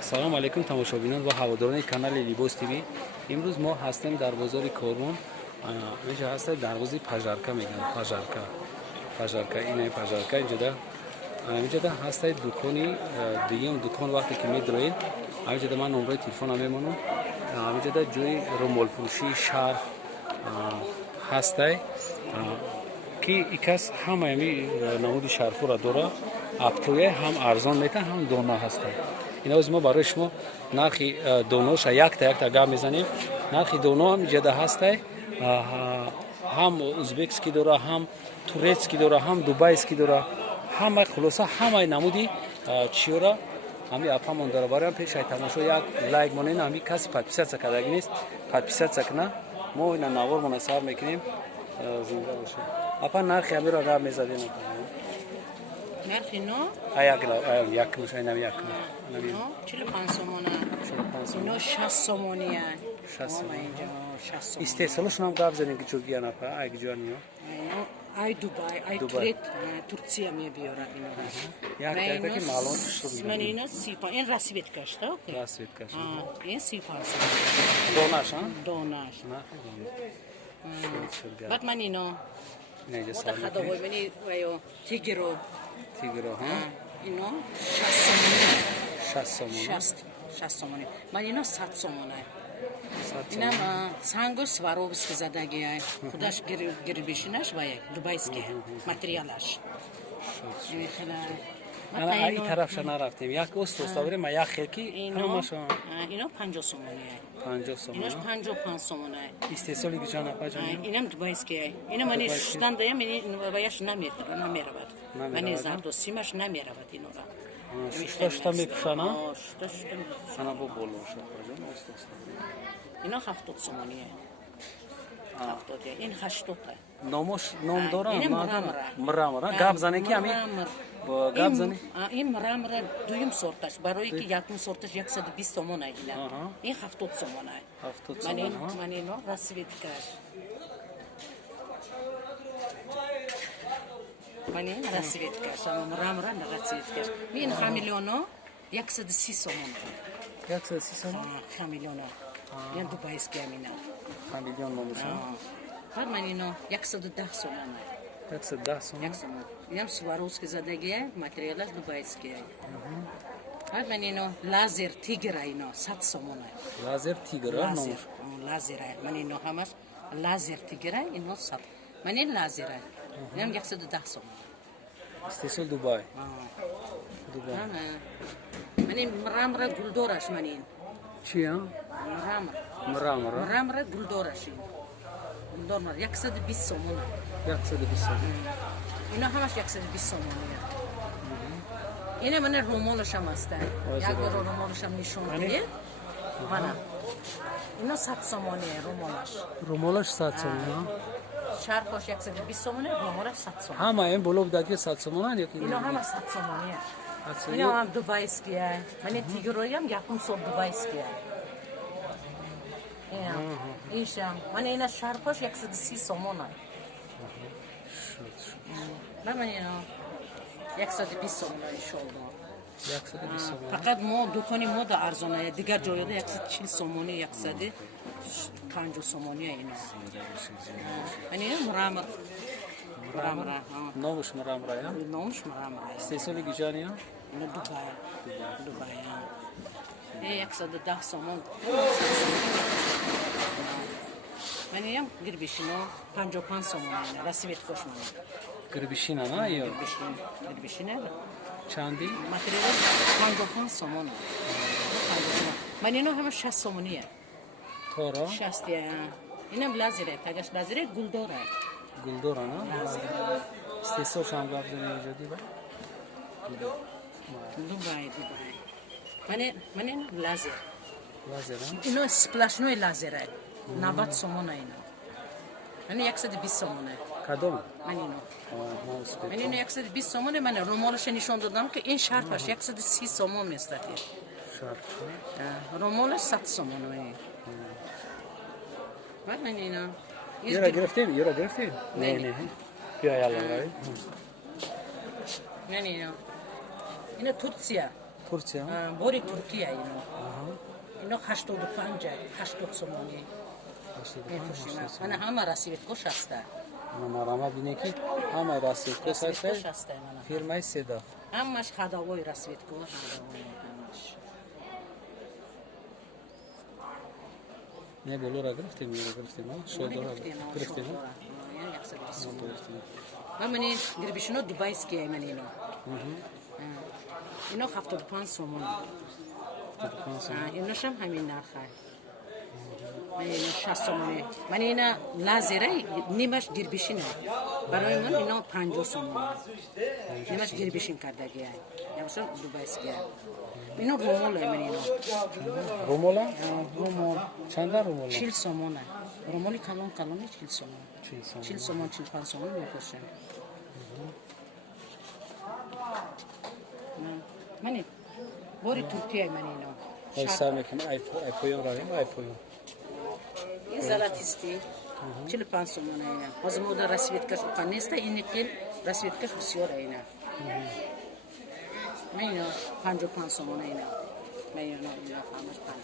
салом алейкум тамошобинон ва ҳаводорони канали Libos TV. Имрӯз мо ҳастем дар бозори Кормон. Инҷа ҳаста дарвози пажарка мегӯянд. Пажарка ин пажарка инҷода ҳастай дукони дуюм дукон вақте ки медроед ҳаминҷода ман номраи телефона мемонам. Ҳаминҷода ҷои румолфурӯши шарф ҳастай ки икас ҳамаи намуди шарфура дора. Аптоя ҳам арзон мета ҳам дона ҳастай. Инавоз мо барои шумо нархи доноша якта гап мезанем. Нархи доно ҳам инҷода ҳастай. ҳам узбекский дора, ҳам турецкий дора, ҳам дубайский дора. Ҳама хулоса ҳамаи намуди чиёра ҳами апамон дора. Барои пешай тамошо як лайк монен ҳами каси подписатсия кардаги нест. Подписатсия кна. Мо ина навормона сар мекунем. Зинда бошед. Апа нархи ҳамира гап мезадем. Нархи но? Як мошай нам як. Но 45 сомона. 45 сомона. Но 60 сомония. 60 сомония. Истеҳсолошон ҳам гап зедем ки чӯгиян апа ай гиҷониё. Ай Дубай, ай Турция мебиёра ино. Як ки маълумот шуд. Ман ино сипа, ин расветкаш, да? Расветкаш. Ин сипа. Донаш, а? Донаш. Бат ман ино. Неҷа сар. Хадовой мани ваё тигро. Тигро, ҳа? Ино 60 сомония. 60 сомония. 60 сомония. Ман ино 100 сомония. Инам санго сваровски задагиай. Худаш гирбишинаш вая дубайский материалаш. Ана ин тарафша нарафтем. Як ост аверем, а як хелки ҳамаша. Ино 50 сомония. 50 сомония. Инаш 55 сомония. Истеҳсоли гиҷон апа ҷон. Инам дубайский. Ина мани штандаям, мани ваяш намеравад. Мани зарду симаш намеравад инора. Шта мепушана? Ана бо болоша ҷон ост. Ино 70 сомония. 70. Ин 80. Ном дора? Мрамора. Гап зане ки ами гап зане. Ин мрамора дуюм сорташ. Барои ки якум сорташ 120 сомон айдина. Ин 70 сомон ай. 70 сомон. Ман ино расветкаш. Ман ин расветкаш. Мрамора расветкаш. Ин хамилёно 130 сомон. 130 сомон? Хамилёно. Ин дубайский амина. Хамилён номуша. Бад ман ино 110 сомон ай. 110 сомон. Инам сваровский задагия, материалаш дубайский ай. Бад ман ино лазер тигра ино 100 сомон ай. Лазер тигра номуш. Лазер ай. Ман ино ҳамаш лазер тигра ино 100. Ман ин лазер ай. Инам 110 сомон. Истеҳсол Дубай. Дубай. Ман ин мрамора гулдораш ман ин. Чия? Мрамора. Мрамора гулдораш ин. Гулдор мар 120 сомон ай. 120 сомон. Ино ҳамаш 120 сомон ай. Ина мана ромонашам ҳастан. Як бор ромонашам нишон диҳед. Мана. Ино 100 сомон ай ромонаш. Ромонаш 100 сомон. Шарфош 120 сомон ай, ромонаш 100 сомон. Ҳама ин боло будаги 100 сомон ай ё ки? Ино ҳама 100 сомон ай. Ино ҳам дубайский ай. Мани тигроям якум сол дубайский ай. Ишам. Мани ина шарфош 130 сомон ай. Ман ино 120 сомон ай иншолло. 120 сомон. Фақат мо дукони мо да арзон ай. Дигар ҷояда 140 сомони, 150 сомони ай ино. Ман ино мрамор. Мрамора. Номуш мрамора я? Номуш мрамора. Истеҳсоли гиҷониё? Ино Дубай. Дубай. 110 сомон. Ман инам гирбишино 55 сомон ай. Расветкош ман. Гирбишина на ё? Гирбишина. Чанди? Материал 55 сомон. Ман ино ҳама 60 сомони ай. Торо? 60 я. Инам лазер ай. Тагаш лазер ай гулдор ай. Гулдор ана? Истеҳсол шам гап зане иҷоди ба? Дубай. Ман ино лазер. Лазер а? Ино сплашной лазер ай. 90 сомон ай ино. Ман 120 сомон ай. Кадом? Ман ино. Ман ино 120 сомон ай. Ман ромолаша нишон додам ки ин шарфаш 130 сомон местати. Шарф. Ромолаш 100 сомон ай. Ман ино. Юра гирифтем? Не. Биё ялла. Ман ино. Ино Турция. Турция. بوری ترکیه اینا 85 80 سومانی میفروشیم. من همه رسید کش هسته. Marama bine ki ama rasitkoş رسید کش hasta هسته من. firmayı Seda. همش خداوی رسید کش همش. Ne bolora گرفتیم ha? Şodora گرفتیم. یعنی 120 من منی دربیشنو دوبایسکی من اینا. اینا 75 سومانی. ایناش هم همین نرخه. من اینا 60 سومانی. من اینا لازره نیمش دربیشینه. برای من اینا 50 سومانی. نیمش دربیشین کردگی است. یعنی دوبایسکی. اینا روموله من اینا. Romola? رومول. Çanda romola? 40 سومانه. رومولی کلون 40 سومان. 40 سومان 45 سومان میفروشن. من بوری ترکیه من اینا. Oysa mekim ay poyon arayım ay poyon. این زلاتیستی 45 سومانه اینا. از مود رسیدکش کنیسته این کل رسیدکش بسیار اینا. من اینا 55 سومانه اینا. من اینا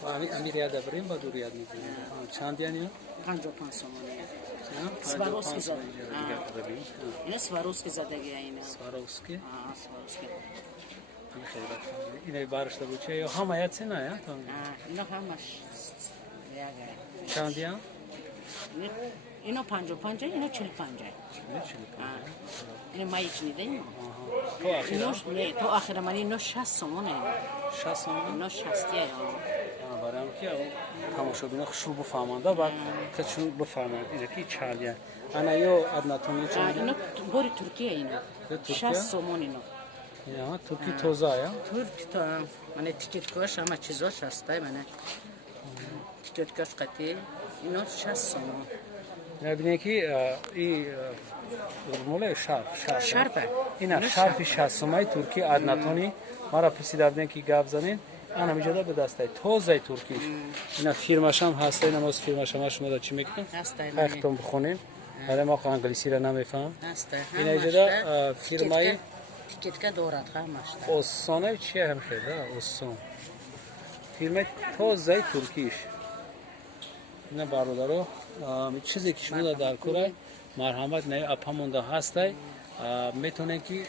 55. Amiriya da بریم با دورiyat میگیم. چند یعنی؟ 55 سومانه. سواروسکی زده. اینا سواروسکی زدگی اینا. Swarovski. سواروسکی. اینه بارش da buçe yo hamayat sena ya tamam. اینا همش یاگه. Çand ya? اینا 55 اینا 45. Ne çelik? اینا مایچ نیدیم. To akhira. ایناش نه تو آخر من اینا 60 سومانه. 60 so'm. اینا 60 یا. برام که تماشابین خوب بفهمند بعد که چون بفهمند اینه که چالیه انا یو ادناتونی چند اینا بوری ترکیه اینا. ترکیه؟ 60 سومان اینا. یا ترکی توزا یا ترکی تا من تیکت کاش همه چیزاش هسته من. تیکت کاش قطعی اینا 60 سومان. نبینه که این رموله شرف اینا شرف 60 سومای ترکی ادناتونی مرا پرسیدن که گپ زنین انا میجدا به دسته توزای ترکیش اینا فیرماش هم هست اینا ما فیرماش هم شما چی میکنن هسته خودتون بخونین ولی ما انگلیسی را نمیفهم هسته اینا میجدا فیرمای تیکت که دورات همش اوسانه چیه هم خیلی اوسان فیلم توزای ترکیش اینا برادرو چیزی که شما در کره مرحمت نه اپامونده هسته میتونن که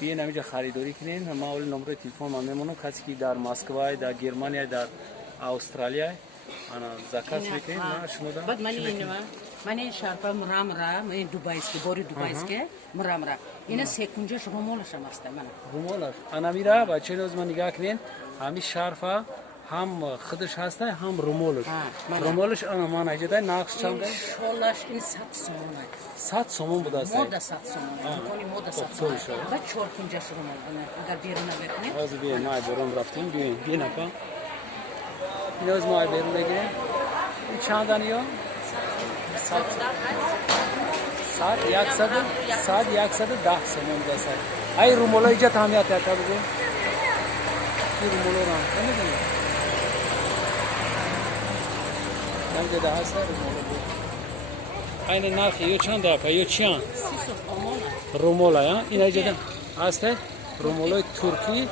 بیاین همینجا خریداری کنین ما اول نمره تلفن ما میمونم کسی که در مسکو در گرمانیا در استرالیا انا زکات میکنین ما شما بعد من این شرپا مرام را من دوبایسکی بوری دوبایسکی مرام را اینا سکونجش رومولش هم هست من رومولش انا میرا بچه روز من نگاه کنین همین شرفا هم خودش هسته هم رومولش انا ما نجده نقش چنده شولش این 100 سومونه 100 سومون بود است مودا 100 سومونه میکنی مودا 100 سومونه و 4 کنجش رومول بنه اگر بیرون بکنید از بیاین ما بیرون رفتیم بیاین اپا این از ما بیرون بگیریم این چند دانیو 110 سومون بود است ای رومولا اینجا تامیات تا بگو این رومولا را نمیدونی من ده هست رومولا بود این نرخ یو چند اپا یو چیان رومولا یا این اینجا هست رومولای ترکی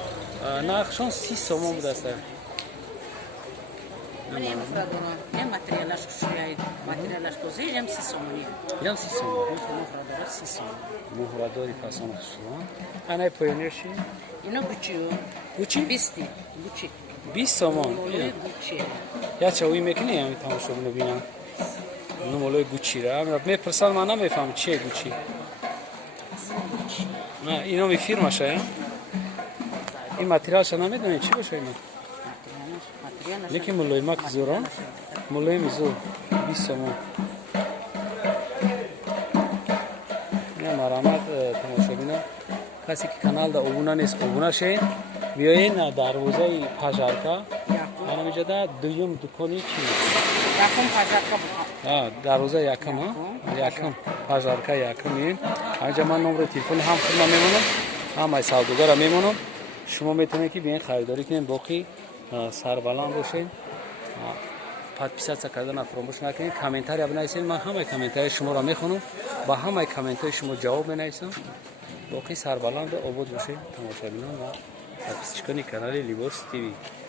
نرخشان 30 سومون بود است من این مفردارم این ماتریالش کشیده ماتریالش کوزی یم 30 سومونی یم 30 سومون مفردار 30 سومون مفرداری فاسون خصوصا انا پایونیرشی اینا گوچی 20 سومون یا چوی میکنی یا تماشا ببینم نمولای گوچی را میپرسن من نمیفهم چیه گوچی نه اینو می فیرماشه این ماتریالش نمیدونی چی باشه اینا لیکن مولای ماک زوران مولای میزور 20 سومون اینا مرامت تماشا بینم کسی که کانال دا ابونه نیست ابونه شین بیاین دروازه پاژارکا انا میجدا دویم دکانی چی یکم پاژارکا دروازه یکم پاژارکا یکم این اینجا من نمره تلفن هم خودم میمونم هم ای سوداگرم میمونم شما میتونید که بیاین خریداری کنین باقی سربلند باشین подписаться کردن فراموش نکنید کامنتاری بنویسین من همه کامنتاری شما را میخونم با همه کامنتای شما جواب مینویسم باقی سربلند و آباد باشین تماشا بینم و подписчикони канали Либос ТВ.